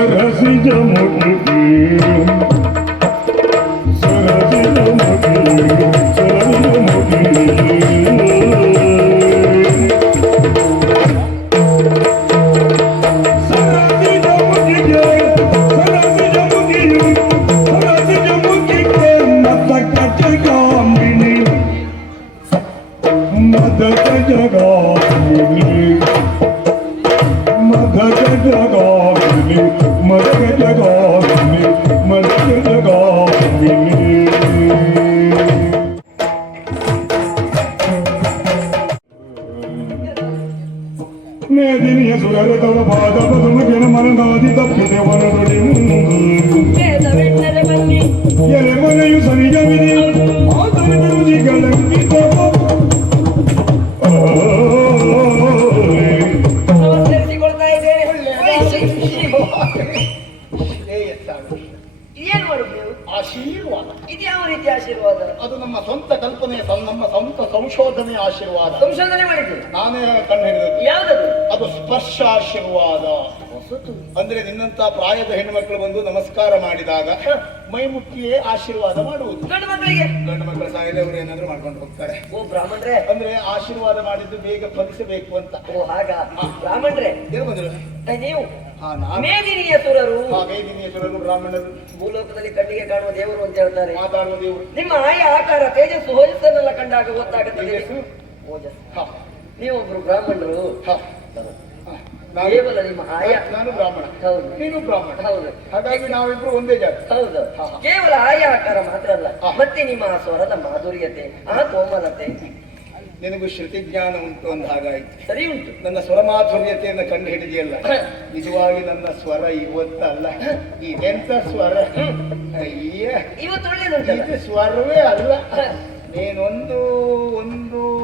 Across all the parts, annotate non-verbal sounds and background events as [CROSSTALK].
I see the a ಪಾದ ತಪ್ಪಿದೆ ಎಲೆ ಮನೆಯು ಆಶೀರ್ವಾದ ಇದು ಯಾವ ರೀತಿ ಆಶೀರ್ವಾದ ಅದು ನಮ್ಮ ಸ್ವಂತ ಕಲ್ಪನೆ ನಮ್ಮ ಸ್ವಂತ ಸಂಶೋಧನೆ ಆಶೀರ್ವಾದ. ಸಂಶೋಧನೆ ಮಾಡಿದ್ದೇನೆ ನಾನೇ ಯಾವ್ದದು ಆಶೀರ್ವಾದ ಅಂದ್ರೆ ನಿನ್ನಂತ ಪ್ರಾಯದ ಹೆಣ್ಮಕ್ಳು ಬಂದು ನಮಸ್ಕಾರ ಮಾಡಿದಾಗ ಮೈ ಮುಟ್ಟಿಯೇ ಆಶೀರ್ವಾದ ಮಾಡುವುದು. ಗಂಡು ಮಕ್ಕಳಿಗೆ. ಗಂಡು ಮಕ್ಕಳ ಸಾಯಿದವರು ಏನಾದ್ರು ಮಾಡ್ಕೊಂಡು ಹೋಗ್ತಾರೆ. ಓ ಬ್ರಾಹ್ಮಣರೇ. ಅಂದ್ರೆ ಆಶೀರ್ವಾದ ಮಾಡಿದ್ದು ಬೇಗ ಫಲಿಸಬೇಕು ಅಂತ. ಓ ಹಾಗ. ಬ್ರಾಹ್ಮಣರೇ. ಏನು ಬಂದ್ರು ನೀವು. ಹಾ ನಾನು. ಮೇದಿನಿಯ ಸುರರು. ಆ ವೇದಿನಿಯೇಶ್ವರರು ಬ್ರಾಹ್ಮಣರು. ಭೂಲೋಕದಲ್ಲಿ ಕಣ್ಣಿಗೆ ಕಾಣುವ ದೇವರು ಅಂತ ಹೇಳ್ತಾರೆ. ಮಾತಾಡುವ ದೇವರು. ನಿಮ್ಮ ಆಯ ಆಕಾರ ತೇಜಸ್ಸು ಹೋಜಸ್ಸನ್ನೆಲ್ಲ ಕಂಡಾಗ ಗೊತ್ತಾಗುತ್ತೆ ತೇಜಸ್ಸು? ಓಜಸ್ ಹಾ. ನೀವೊಬ್ರು ಬ್ರಾಹ್ಮಣರು. ಹಾ. ಕೇವಲ ನಿಮ್ಮ ಆಯ ನಾನು ಬ್ರಾಹ್ಮಣ. ಹೌದು. ನೀನು ಬ್ರಾಹ್ಮಣ. ಹೌದು. ಹಾಗಾಗಿ ನಾವಿಬ್ರು ಒಂದೇ ಜಾತಿ. ಹೌದು. ಕೇವಲ ಆಯ ಆಕಾರ ಮಾತ್ರ ಅಲ್ಲ. ಮತ್ತೆ ನಿಮ್ಮ ಆ ಸ್ವರದ ಮಾಧುರ್ಯತೆ ಆ ಕೋಮಲತೆ. ನಿನಗೂ ಶ್ರುತಿ ಜ್ಞಾನ ಉಂಟು ಅಂದ ಹಾಗಾಯ್ತು. ಸರಿ ಉಂಟು. ನನ್ನ ಸ್ವರ ಮಾಧುರ್ಯತೆಯನ್ನು ಕಂಡು ಹಿಡಿದೆಯಲ್ಲ ನಿಜವಾಗಿ ನನ್ನ ಸ್ವರ ಇವತ್ತಲ್ಲ. ಇದೆಂತ ಸ್ವರ? ಅಯ್ಯ. ಇವತ್ತು ಒಳ್ಳೆ ಇದು ಸ್ವರವೇ ಅಲ್ಲ. ನೀನೊಂದು ಒಂದು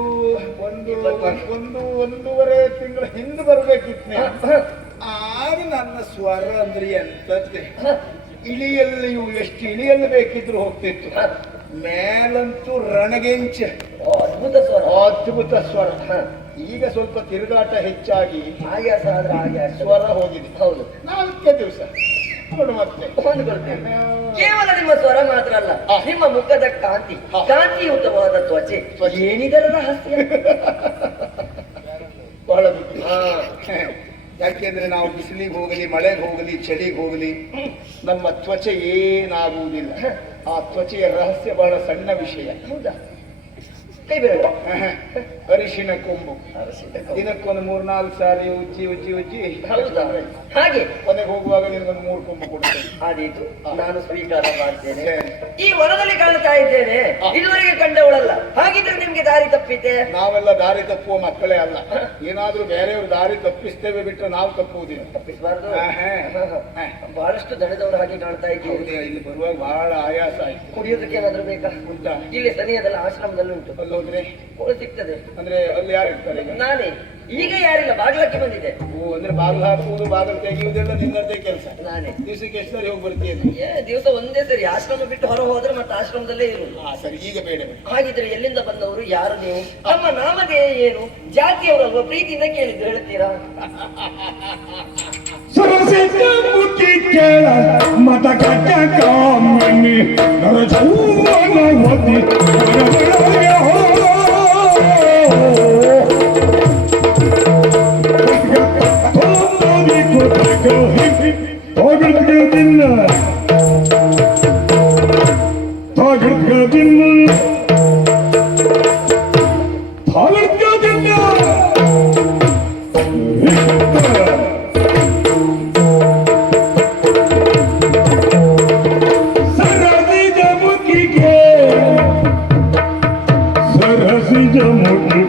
ಒಂದು ಒಂದು ಒಂದೂವರೆ ತಿಂಗಳ ಹಿಂದೆ ಬರಬೇಕಿತ್ತು. ಆಗ ನನ್ನ ಸ್ವರ ಅಂದ್ರೆ ಎಂತದ್ದೆ ಇಳಿಯಲ್ಲಿಯೂ ಎಷ್ಟು ಇಳಿಯಲ್ಲಿ ಬೇಕಿದ್ರು ಹೋಗ್ತಿತ್ತು. ಮೇಲಂತೂ ರಣಗೆಂಚ. ಅದ್ಭುತ ಸ್ವರ. ಅದ್ಭುತ ಸ್ವರ. ಈಗ ಸ್ವಲ್ಪ ತಿರುಗಾಟ ಹೆಚ್ಚಾಗಿ ಆಯಾಸ ಆದ್ರೆ ಸ್ವರ ಹೋಗಿದೆ. ಹೌದು. ನಾಲ್ಕೇ ದಿವಸ. ಕೇವಲ ನಿಮ್ಮ ಸ್ವರ ಮಾತ್ರ ಅಲ್ಲ. ನಿಮ್ಮ ಮುಖದ ಕಾಂತಿ. ಕಾಂತಿಯುತವಾದ ತ್ವಚೆ. ಏನಿದರ ರಹಸ್ಯ? ಬಹಳ ಯಾಕೆಂದ್ರೆ ನಾವು ಬಿಸಿಲಿಗೆ ಹೋಗಲಿ ಮಳೆಗೆ ಹೋಗಲಿ ಚಳಿಗೆ ಹೋಗಲಿ ನಮ್ಮ ತ್ವಚೆ ಏನಾಗುವುದಿಲ್ಲ. ಆ ತ್ವಚೆಯ ರಹಸ್ಯ ಬಹಳ ಸಣ್ಣ ವಿಷಯ. ಹೌದಾ? ಕೈ ಬೆರಳು ಅರಿಶಿನ ಕೊಂಬು. ದಿನಕ್ಕೊಂದು ಮೂರ್ನಾಲ್ಕು ಸಾರಿ ಉಜ್ಜಿ ಉಜ್ಜಿ ಉಜ್ಜಿ ಹಾಗೆ. ಕೊನೆಗೆ ಹೋಗುವಾಗ ನಿನಗೊಂದು ಮೂರು ಕೊಂಬು ಕೊಡ್ತೇನೆ. ಆದೀತು ನಾನು ಸ್ವೀಕಾರ ಮಾಡ್ತೇನೆ. ಈ ವರದಲ್ಲಿ ಕಾಣ್ತಾ ಇದ್ದೇನೆ. ಇದುವರೆಗೆ ಕಂಡವಳಲ್ಲ. ಹಾಗಿದ್ರೆ ನಿಮ್ಗೆ ದಾರಿ ತಪ್ಪಿದೆ. ನಾವೆಲ್ಲ ದಾರಿ ತಪ್ಪುವ ಮಕ್ಕಳೇ ಅಲ್ಲ. ಏನಾದ್ರೂ ಬೇರೆಯವರು ದಾರಿ ತಪ್ಪಿಸ್ತೇವೆ ಬಿಟ್ರೆ ನಾವು ತಪ್ಪುವುದಿಲ್ಲ. ತಪ್ಪಿಸಬಾರ್ದು. ಬಹಳಷ್ಟು ದಣಿದವರು ಹಾಗೆ ಕಾಣ್ತಾ ಇದ್ದೀವಿ ಇಲ್ಲಿ ಬರುವಾಗ ಬಹಳ ಆಯಾಸ ಆಯ್ತು. ಕುಡಿಯೋದಕ್ಕೆ ಏನಾದ್ರೂ ಬೇಕಾ? ಉಂಟಾ. ಇಲ್ಲಿ ಸನಿಯದಲ್ಲ ಆಶ್ರಮದಲ್ಲಿ ಉಂಟು. ಅಲ್ಲಿ ಹೋದ್ರೆ ಕೋಳು ಸಿಗ್ತದೆ. ಅಂದ್ರೆ ಅಲ್ಲಿ ಯಾರು ಇರ್ತಾರೆ ನಾನೇ. ಈಗ ಯಾರಿಲ್ಲ ಬಾಗ್ಲಕ್ಕೆ ಬಂದಿದೆ ಓ ಅಂದ್ರೆ ಬಾಗಿಲು ಹಾಕುವುದು ಬಾಗಿಲು ತೆಗೆಯುವುದೆಲ್ಲ ನಿನ್ನದೇ ಕೆಲಸ. ನಾನೇ. ದಿವಸಕ್ಕೆ ಎಷ್ಟು ಸರಿ ಹೋಗಿ ಬರ್ತೀಯ ಏ ದಿವಸ ಒಂದೇ ಸರಿ ಆಶ್ರಮ ಬಿಟ್ಟು ಹೊರ ಹೋದ್ರೆ ಮತ್ತೆ ಆಶ್ರಮದಲ್ಲೇ ಇರು. ಹಾ ಸರಿ ಈಗ ಬೇಡ ಬೇಡ. ಹಾಗಿದ್ರೆ ಎಲ್ಲಿಂದ ಬಂದವರು ಯಾರು ನೀವು? ನಮ್ಮ ನಾಮಧೇಯ ಏನು? ಜಾತಿಯವರಲ್ವ ಪ್ರೀತಿಯಿಂದ ಕೇಳಿದ್ರು ಹೇಳ್ತೀರಾ? ಸರಸಿಜ ಮುಗಿ ಕೇಳ ಮತ ಕಟ್ಟ ಕಾಮನಿ ನರ ಚೌವನ ಒದಿ நிஜமொழி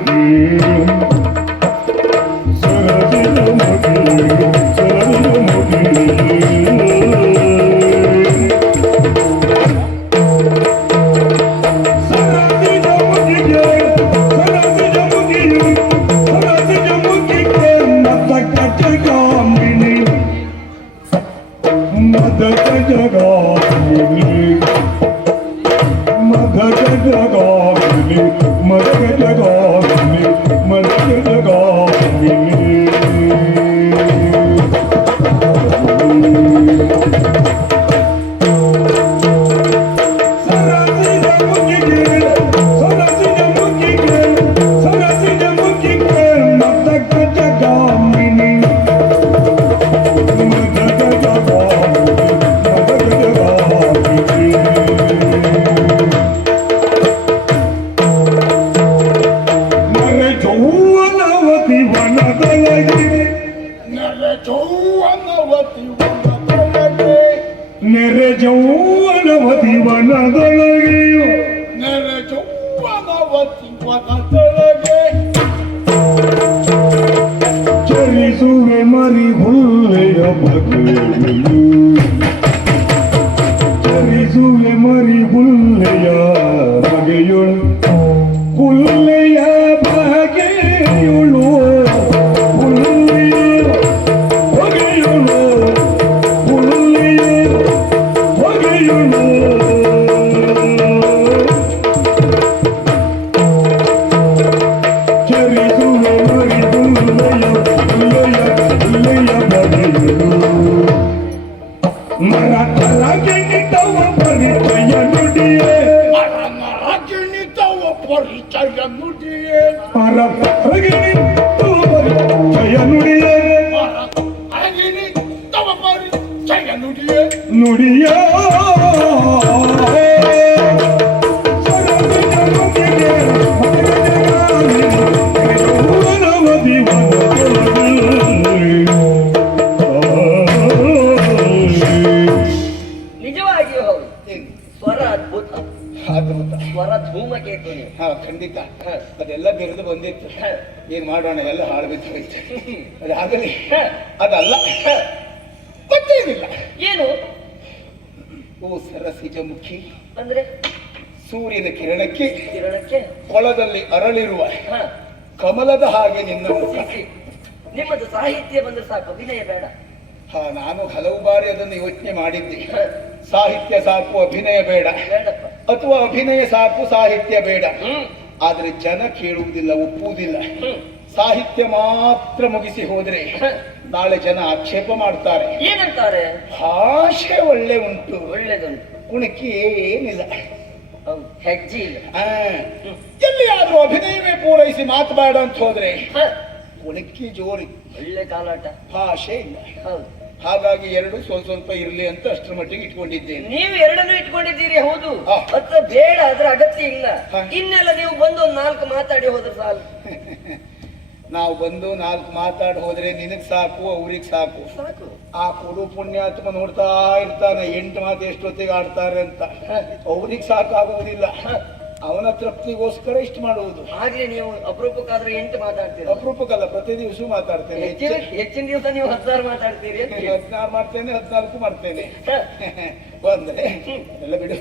ವನದೊಳಗೆ ಚರಿಸುವೆ ಮರಿ ಹುಲ್ಲೆಯ ಬಗೆಯು ಚರಿಸುವೆ ಮರಿ ಹುಲ್ಲೆಯ ಬಗೆಯುಳು Arab. Lagi. ಅದೆಲ್ಲ ಬೆರೆದು ಬಂದಿತ್ತು. ಏನ್ ಮಾಡೋಣ ಎಲ್ಲ ಹಾಳು ಬಿದ್ದು ಹೋಯ್ತು. ಅದಾಗಲಿ. ಅದಲ್ಲ ಮತ್ತೇನಿಲ್ಲ. ಏನು? ಓ ಸರಸಿಜ ಮುಖಿ ಅಂದ್ರೆ? ಸೂರ್ಯನ ಕಿರಣಕ್ಕೆ ಕಿರಣಕ್ಕೆ? ಕೊಳದಲ್ಲಿ ಅರಳಿರುವ ಹ. ಕಮಲದ ಹಾಗೆ ನಿನ್ನ ನಿಮ್ಮದು ಸಾಹಿತ್ಯ ಬಂದ್ರೆ ಸಾಕು ಅಭಿನಯ ಬೇಡ. ಹಾ ನಾನು ಹಲವು ಬಾರಿ ಅದನ್ನು ಯೋಚನೆ ಮಾಡಿದ್ದೆ. ಸಾಹಿತ್ಯ ಸಾಕು ಅಭಿನಯ ಬೇಡ. ಅಥವಾ ಅಭಿನಯ ಸಾಕು ಸಾಹಿತ್ಯ ಬೇಡ. ಆದ್ರೆ ಜನ ಕೇಳುವುದಿಲ್ಲ ಒಪ್ಪುವುದಿಲ್ಲ. ಸಾಹಿತ್ಯ ಮಾತ್ರ ಮುಗಿಸಿ ಹೋದ್ರೆ. ನಾಳೆ ಜನ ಆಕ್ಷೇಪ ಮಾಡ್ತಾರೆ. ಏನಂತಾರೆ? ಭಾಷೆ ಒಳ್ಳೆ ಉಂಟು. ಒಳ್ಳೇದುಂಟು. ಕುಣಿಕೆ ಏನಿಲ್ಲ. ಹೆಜ್ಜಿ ಇಲ್ಲ. ಎಲ್ಲಿಯಾದ್ರೂ ಅಭಿನಯವೇ ಪೂರೈಸಿ ಮಾತನಾಡ ಅಂತ ಹೋದ್ರೆ ಉಣಕಿ ಕುಣಿಕೆ ಜೋರಿ. ಒಳ್ಳೆ ಕಾಲಾಟ. ಭಾಷೆ ಇಲ್ಲ. ಹೌದು. ಹಾಗಾಗಿ ಎರಡು ಸ್ವಲ್ಪ ಸ್ವಲ್ಪ ಇರಲಿ ಅಂತ ಅಷ್ಟರ ಮಟ್ಟಿಗೆ ಇಟ್ಕೊಂಡಿದ್ದೇನೆ. ನೀವು ಎರಡನ್ನು ಇಟ್ಕೊಂಡಿದ್ದೀರಿ ಹೌದು. ಹ. ಅದ್ರ ಬೇಡ ಅದ್ರ ಅಗತ್ಯ ಇಲ್ಲ. ಹ. ಇನ್ನೆಲ್ಲ ನೀವು ಬಂದು ಒಂದ್ ನಾಲ್ಕು ಮಾತಾಡಿ ಹೋದ್ರೆ ಸಾಲು. [LAUGHS] ನಾವು ಬಂದು ನಾಲ್ಕು ಮಾತಾಡಿ ಹೋದ್ರೆ ನಿನಗ್ ಸಾಕು ಅವ್ರಿಗೆ ಸಾಕು. ಸಾಕು. ಆ ಕುರು ಪುಣ್ಯಾತ್ಮ ನೋಡ್ತಾ ಇರ್ತಾನೆ ಎಂಟು ಮಾತು ಎಷ್ಟೊತ್ತಿಗೆ ಆಡ್ತಾರೆ ಅಂತ. ಅವ್ರಿಗೆ ಸಾಕಾಗುವುದಿಲ್ಲ ಅವನ ತೃಪ್ತಿಗೋಸ್ಕರ ಇಷ್ಟು ಮಾಡುವುದು. ಹಾಗೆ ನೀವು ಅಪರೂಪಕ್ಕಾದ್ರೆ ಎಂಟು ಮಾತಾಡ್ತೀರಿ? ಅಪರೂಪಕ್ಕಲ್ಲ ಪ್ರತಿ ದಿವಸ ಮಾತಾಡ್ತೇನೆ. ಹೆಚ್ಚಿನ ಹೆಚ್ಚಿನ ದಿವಸ ನೀವು ಹದಿನಾರು ಮಾತಾಡ್ತೀರಿ. ಹದಿನಾರು ಮಾಡ್ತೇನೆ ಹದಿನಾಲ್ಕು ಮಾಡ್ತೇನೆ. ಬಂದ್ರೆ ಎಲ್ಲ ಬಿಡು.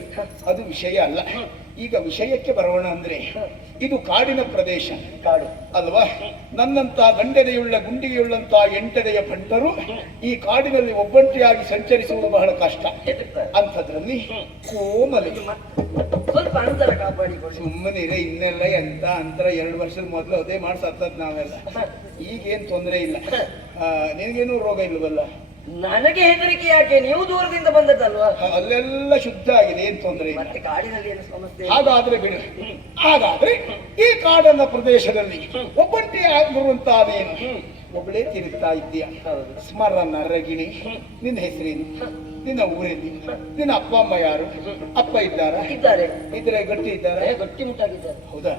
ಅದು ವಿಷಯ ಅಲ್ಲ. ಈಗ ವಿಷಯಕ್ಕೆ ಬರೋಣ ಅಂದ್ರೆ ಇದು ಕಾಡಿನ ಪ್ರದೇಶ. ಕಾಡು. ಅಲ್ವಾ? ನನ್ನಂತ ಗಂಡೆದೆಯುಳ್ಳ ಗುಂಡಿಗೆಯುಳ್ಳಂತ ಎಂಟನೆಯ ಪಂಟರು ಈ ಕಾಡಿನಲ್ಲಿ ಒಬ್ಬಂಟಿಯಾಗಿ ಸಂಚರಿಸುವುದು ಬಹಳ ಕಷ್ಟ. ಅಂಥದ್ರಲ್ಲಿ ಕೋಮಲೆ. ಸುಮ್ಮನೆ ಇದೆ ಇನ್ನೆಲ್ಲ ಎಂತ ಅಂತರ? ಎರಡು ವರ್ಷದ ಮೊದಲು ಅದೇ ಮಾಡ್ಸತ್ತದ್ ನಾವೆಲ್ಲ. ಈಗೇನ್ ತೊಂದರೆ ಇಲ್ಲ. ಆ, ನಿನಗೇನು ರೋಗ ಇಲ್ವಲ್ಲ? ನನಗೆ ಹೆದರಿಕೆ ಯಾಕೆ ನೀವು ದೂರದಿಂದ ಬಂದದ್ದಲ್ವಾ? ಅಲ್ಲೆಲ್ಲ ಶುದ್ಧ ಆಗಿದೆ ಏನ್ ತೊಂದರೆ ಇಲ್ಲ. ಮತ್ತೆ ಕಾಡಿನಲ್ಲಿ ಏನು ಸಮಸ್ಯೆ ಹಾಗಾದ್ರೆ ಬಿಡ. ಹಾಗಾದ್ರೆ ಈ ಕಾಡನ್ನ ಪ್ರದೇಶದಲ್ಲಿ ಒಬ್ಬಂಟಿ ಆಗಿರುವಂತ ನೀನು ಒಬ್ಬಳೇ ತಿರುಗ್ತಾ ಇದ್ದೀಯ? ಸ್ಮರಣ ರಗಿಣಿ. ನಿನ್ನ ಹೆಸರೇನು? ನಿನ್ನ ಊರಲ್ಲಿ ನಿನ್ನ ಅಪ್ಪ ಅಮ್ಮ ಯಾರು? ಅಪ್ಪ ಇದ್ದಾರಾ? ಇದ್ದಾರೆ. ಇದ್ರೆ ಗಟ್ಟಿ ಇದ್ದಾರ? ಗಟ್ಟಿ ಮುಟ್ಟಾಗಿದ್ದಾರೆ. ಹೌದಾ?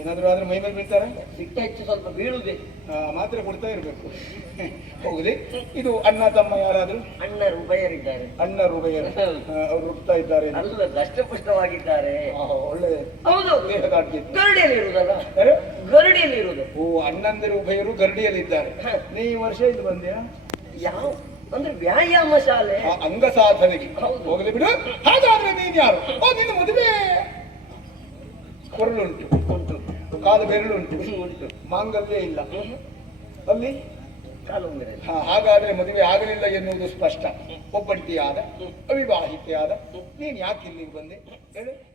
ಏನಾದ್ರು ಆದ್ರೆ ಮೈ ಮೇಲೆ ಬೀಳ್ತಾರ? ಸಿಟ್ಟ ಹೆಚ್ಚು ಸ್ವಲ್ಪ ಬೀಳುದೆ ಮಾತ್ರ ಕೊಡ್ತಾ ಇರ್ಬೇಕು. ಹೌದೇ ಇದು ಅಣ್ಣ ತಮ್ಮ ಯಾರಾದ್ರೂ? ಅಣ್ಣ ಉಭಯರಿದ್ದಾರೆ. ಅಣ್ಣ ಹೃದಯರು ಅವ್ರು ರುಬ್ತಾ ಇದ್ದಾರೆ. ಅಲ್ಲ ದಷ್ಟಪುಷ್ಟವಾಗಿದ್ದಾರೆ. ಒಳ್ಳೆ ಹೌದು. ಗರಡಿಯಲ್ಲಿ ಇರುದಲ್ಲ? ಗರಡಿಯಲ್ಲಿ ಇರುದು ಓ ಅಣ್ಣಂದಿರು ಉಭಯರು ಗರಡಿಯಲ್ಲಿ ಇದ್ದಾರೆ ನೀ ಈ ವರ್ಷ ಇದು ಬಂದ್ಯಾ? ಯಾವ ಅಂದ್ರೆ ವ್ಯಾಯಾಮ ಶಾಲೆ. ಆ ಅಂಗ ಸಾಧನೆಗೆ. ಹೋಗಲಿ ಹೋಗ್ಲಿ ಬಿಡು. ಹಾಗಾದ್ರೆ ನೀನ್ ಯಾರು ಓ ನಿನ್ನ ಮದುವೆ. ಕೊರಳುಂಟು. ಉಂಟು. ಕಾಲು ಬೆರಳುಂಟು. ಉಂಟು. ಮಾಂಗಲ್ಯ ಇಲ್ಲ. ಅಲ್ಲಿ. ಹಾ, ಹಾಗಾದ್ರೆ ಮದುವೆ ಆಗಲಿಲ್ಲ ಎನ್ನುವುದು ಸ್ಪಷ್ಟ. ಒಬ್ಬಂಟಿಯಾದ ಅವಿವಾಹಿತೆಯಾದ. ನೀನ್ ಯಾಕೆ ಇಲ್ಲಿಗೆ ಬಂದೆ? ಹೇಳು.